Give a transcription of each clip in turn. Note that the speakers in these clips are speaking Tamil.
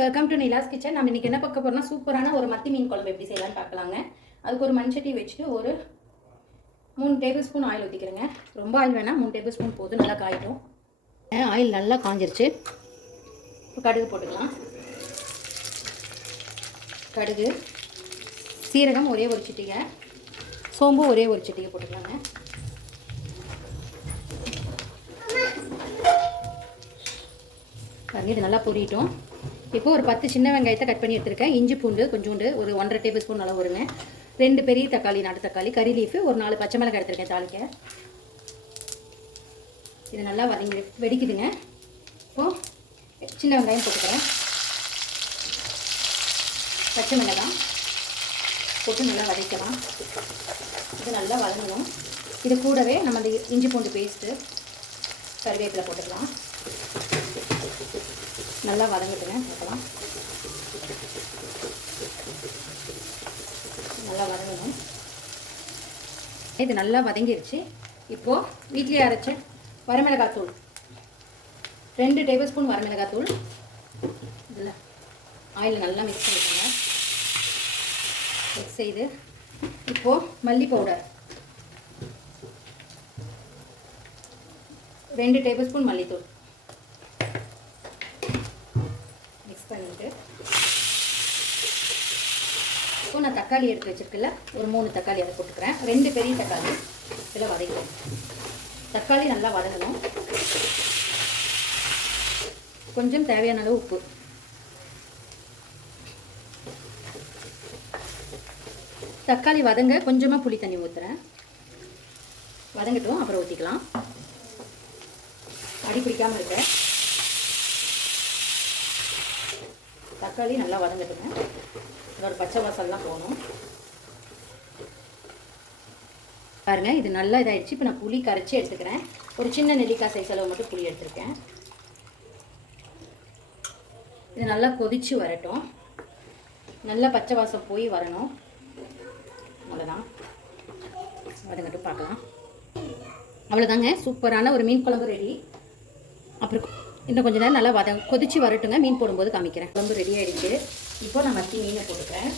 Welcome to Nila's kitchen. நம்ம இன்றைக்கி என்ன பார்க்க போகிறோம்னா சூப்பரான ஒரு மத்தி மீன் குழம்பு எப்படி செய்யலாம்னு பார்க்கலாங்க. அதுக்கு ஒரு மண்சட்டி வச்சுட்டு ஒரு 3 டேபிள் ஸ்பூன் ஆயில் ஊற்றிக்கிறேங்க. ரொம்ப ஆயில் வேணாம், 3 டேபிள் ஸ்பூன் போதும். நல்லா காயிடும். ஆயில் நல்லா காஞ்சிருச்சு. இப்போ கடுகு போட்டுக்கலாம். கடுகு, சீரகம் ஒரே ஒரு சிட்டிகை, சோம்பு ஒரே ஒரு சிட்டிகை போட்டுக்கலாங்க. இது நல்லா பொரியட்டும். இப்போ ஒரு 10 சின்ன வெங்காயத்தை கட் பண்ணி எடுத்துருக்கேன். இஞ்சி பூண்டு கொஞ்சோண்டு ஒரு 1.5 டேபிள் ஸ்பூன் அளவு வருங்க. 2 பெரிய தக்காளி, நாட்டு தக்காளி, கறி லீஃபு, ஒரு 4 பச்சை மிளகாய் எடுத்துருக்கேன் தாளிக்க. இது நல்லா வெடிக்குதுங்க. இப்போது சின்ன வெங்காயம் போட்டுக்கிறேன். பச்சை மிளகாய் போட்டு நல்லா வதக்கலாம். இது நல்லா வதங்கணும். இது கூடவே நம்ம அந்த இஞ்சி பூண்டு பேஸ்ட்டு, கறிவேப்பிலை போட்டுக்கலாம். நல்லா வதங்கட்டுங்க. பார்க்கலாம். நல்லா வதங்கணும். இது நல்லா வதங்கிருச்சு. இப்போது வீட்டிலே அரைச்ச வரமிளகாத்தூள் 2 டேபிள் ஸ்பூன் வரமிளகாத்தூள் இதில் ஆயில் நல்லா மிக்ஸ் பண்ணிக்கோங்க. மிக்ஸ் செய்து இப்போது மல்லி பவுடர் 2 டேபிள் ஸ்பூன் மல்லித்தூள் பண்ணிட்டு, இப்போ நான் தக்காளி எடுத்து வச்சிருக்கல, ஒரு 3 தக்காளி அதை போட்டுக்கிறேன். 2 பெரிய தக்காளி இதில் வதக்கணும். தக்காளி நல்லா வதங்கணும். கொஞ்சம் தேவையான அளவு உப்பு, தக்காளி வதங்க கொஞ்சமாக புளி தண்ணி ஊற்றுறேன். வதங்கட்டும், அப்புறம் ஊற்றிக்கலாம். அடி பிடிக்காமல் இருக்க தக்காளி நல்லா வதங்கட்டுங்க. அதோட பச்சை வாசல்லாம் போகணும். பாருங்கள், இது நல்லா இதாகிடுச்சு. இப்போ நான் புளி கரைச்சி எடுத்துக்கிறேன். ஒரு சின்ன நெல்லிக்காய் சைஸ் அளவு மட்டும் புளி எடுத்துருக்கேன். இது நல்லா கொதித்து வரட்டும். நல்லா பச்சை வாசம் போய் வரணும். அவ்வளோதான், வதங்கட்டும், பார்க்கலாம். அவ்வளோதாங்க, சூப்பரான ஒரு மீன் குழம்பு ரெடி. அப்புறம் இன்னும் கொஞ்சம் நேரம் நல்லா கொதிச்சு வரட்டுங்க. மீன் போடும்போது காமிக்கிறேன். குழம்பு ரெடி ஆகிடுச்சு. இப்போ நான் மத்தி மீனை போட்டுக்கிறேன்.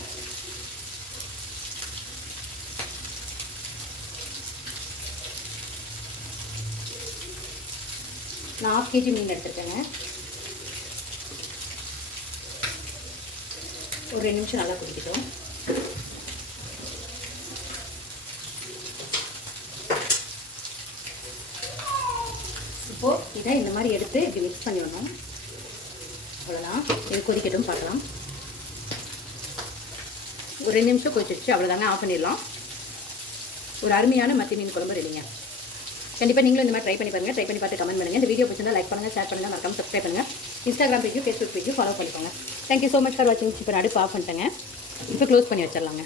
நான் 1/2 kg மீன் எடுத்துருக்கேங்க. ஒரு 2 நிமிஷம் நல்லா கொதிக்கட்டும். இப்போது இதை இந்த மாதிரி எடுத்து இப்படி மிக்ஸ் பண்ணி விடணும். அவ்வளோதான். இது கொதிக்கட்டும், பார்க்கலாம். ஒரு 2 நிமிஷம் கொதிச்சிடுச்சு. அவ்வளோதாங்க, ஆஃப் பண்ணிடலாம். ஒரு அருமையான மத்தி மீன் குழம்பு ரெடிங்க. கண்டிப்பாக நீங்களும் இந்த மாதிரி ட்ரை பண்ணி பாருங்கள். ட்ரை பண்ணி பார்த்து கமெண்ட் பண்ணுங்கள். இந்த வீடியோ பிடிச்சிருந்தா லைக் பண்ணுங்கள், ஷேர் பண்ணுங்கள், மறக்காம சப்ஸ்கிரைப் பண்ணுங்கள். இன்ஸ்டாகிராம் பேஜும் ஃபேஸ்புக் பேஜும் ஃபாலோ பண்ணிக்கோங்க. தேங்க்யூ ஸோ மச் ஃபார் வாட்சிங். இப்போ அடுப்பு ஆஃப் பண்ணிட்டேங்க. இப்போ க்ளோஸ் பண்ணி வச்சிடலாங்க.